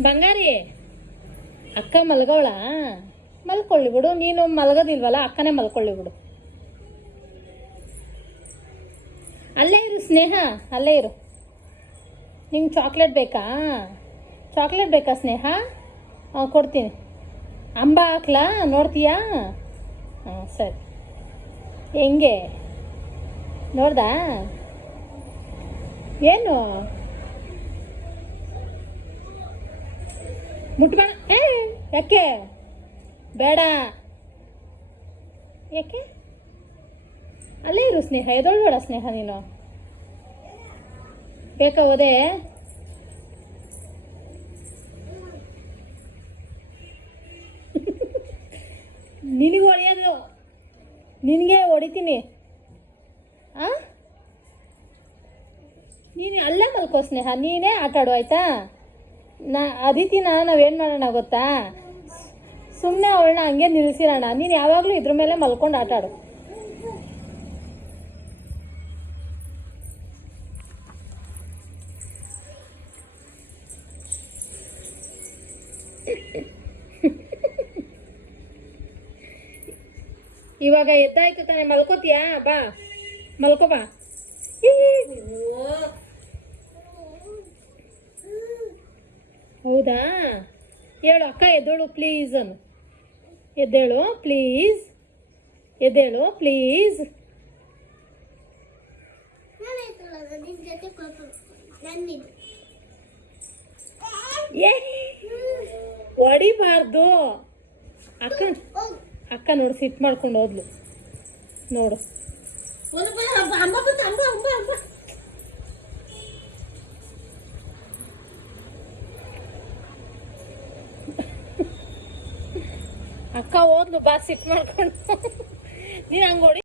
ಬಂಗಾರಿ, ಅಕ್ಕ ಮಲ್ಗವಳ? ಮಲ್ಕೊಳ್ಳಿ ಬಿಡು. ನೀನು ಮಲ್ಗೋದಿಲ್ವಲ್ಲ, ಅಕ್ಕನೇ ಮಲ್ಕೊಳ್ಳಿ ಬಿಡು. ಅಲ್ಲೇ ಇರು ಸ್ನೇಹ, ಅಲ್ಲೇ ಇರು. ನಿಂಗೆ ಚಾಕ್ಲೇಟ್ ಬೇಕಾ? ಚಾಕ್ಲೇಟ್ ಬೇಕಾ ಸ್ನೇಹ? ಕೊಡ್ತೀನಿ. ಅಂಬ ಹಾಕ್ಲಾ? ನೋಡ್ತೀಯಾ? ಸರಿ. ಹೆಂಗೆ ನೋಡ್ದಾ? ಏನು ಮುಟ್ಬೇಡ. ಯಾಕೆ ಬೇಡ? ಯಾಕೆ? ಅಲ್ಲೇ ಇರು ಸ್ನೇಹ, ಎದೊಳ್ಬೇಡ ಸ್ನೇಹ. ನೀನು ಬೇಕಾ ಓದೆ? ನಿನಗೆ ಹೊಡೆಯೋದು, ನಿನಗೆ ಹೊಡಿತೀನಿ. ನೀನು ಅಲ್ಲೇ ಮಲ್ಕೋ ಸ್ನೇಹ, ನೀನೇ ಆಟಾಡು ಆಯಿತಾ? ಅದಿತಿನ ನಾವೇನು ಮಾಡೋಣ ಗೊತ್ತಾ? ಸುಮ್ಮನೆ ಅವಳನ್ನ ಹಂಗೆ ನಿಲ್ಲಿಸಿರೋಣ. ನೀನು ಯಾವಾಗಲೂ ಇದ್ರ ಮೇಲೆ ಮಲ್ಕೊಂಡು ಆಟಾಡು. ಇವಾಗ ಎದ್ದಾಯ್ತು ತಾನೆ, ಮಲ್ಕೋತೀಯಾ? ಬಾ ಮಲ್ಕೋ ಬಾ. ಹೌದಾ? ಹೇಳು ಅಕ್ಕ ಎದ್ದೇಳು ಪ್ಲೀಸ್ ಅನ್ನು. ಎದ್ದೇಳು ಪ್ಲೀಸ್, ಎದ್ದೇಳು ಪ್ಲೀಸ್. ಹೊಡಿಬಾರ್ದು. ಅಕ್ಕ ಅಕ್ಕ ನೋಡು ಸಿಟ್ಟು ಮಾಡ್ಕೊಂಡು ಹೋದ್ಲು ನೋಡು. ಅಕ್ಕ ಹೋದ್ಲು ಬಾ ಸಿಟ್ಟು ಮಾಡ್ಕೊಂಡು. ನೀನು ಹಂಗೆ ಹೊಡಿ.